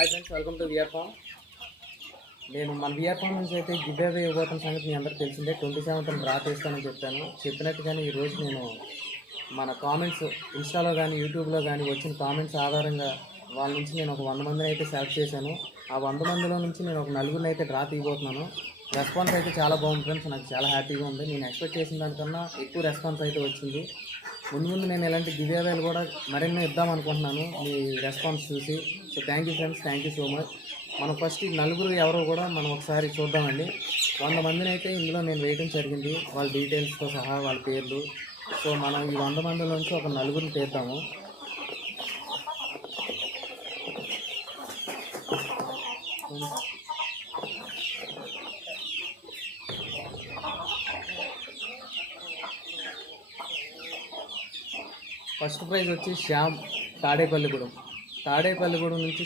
Hi friends, welcome to VR farm. నేను మన VR form నుంచి అయితే గివ్ అవే ఇవ్వబోతున్న సంగతి మీ అందరికీ తెలిసిందే. 27th డ్రా చేస్తానని చెప్పినట్టుగానే ఈరోజు నేను మన కామెంట్స్ ఇన్స్టాలో కానీ యూట్యూబ్లో కానీ వచ్చిన కామెంట్స్ ఆధారంగా వాళ్ళ నుంచి నేను ఒక 100 మందిని అయితే సెలెక్ట్ చేశాను. ఆ 100 మందిలో నుంచి నేను ఒక నలుగురిని అయితే డ్రా తీయబోతున్నాను. రెస్పాన్స్ అయితే చాలా బాగుంది ఫ్రెండ్స్, నాకు చాలా హ్యాపీగా ఉంది. నేను ఎక్స్పెక్ట్ చేసిన దానికన్నా ఎక్కువ రెస్పాన్స్ అయితే వచ్చింది. ముందు నేను ఇలాంటి గివ్ అవేలు కూడా మరిన్ని ఇద్దాం అనుకుంటున్నాను మీ రెస్పాన్స్ చూసి. So thank you friends, thank you so much. మనం ఫస్ట్ నలుగురు ఎవరో కూడా మనం ఒకసారి చూద్దామండి. 100 మందిని అయితే ఇందులో నేను వేయడం జరిగింది, వాళ్ళ డీటెయిల్స్తో సహా వాళ్ళ పేర్లు. సో మనం ఈ 100 మందిలోంచి ఒక నలుగురిని తీద్దాము. ఫస్ట్ ప్రైజ్ వచ్చి శ్యామ్ తాడేపల్లిగూడెం నుంచి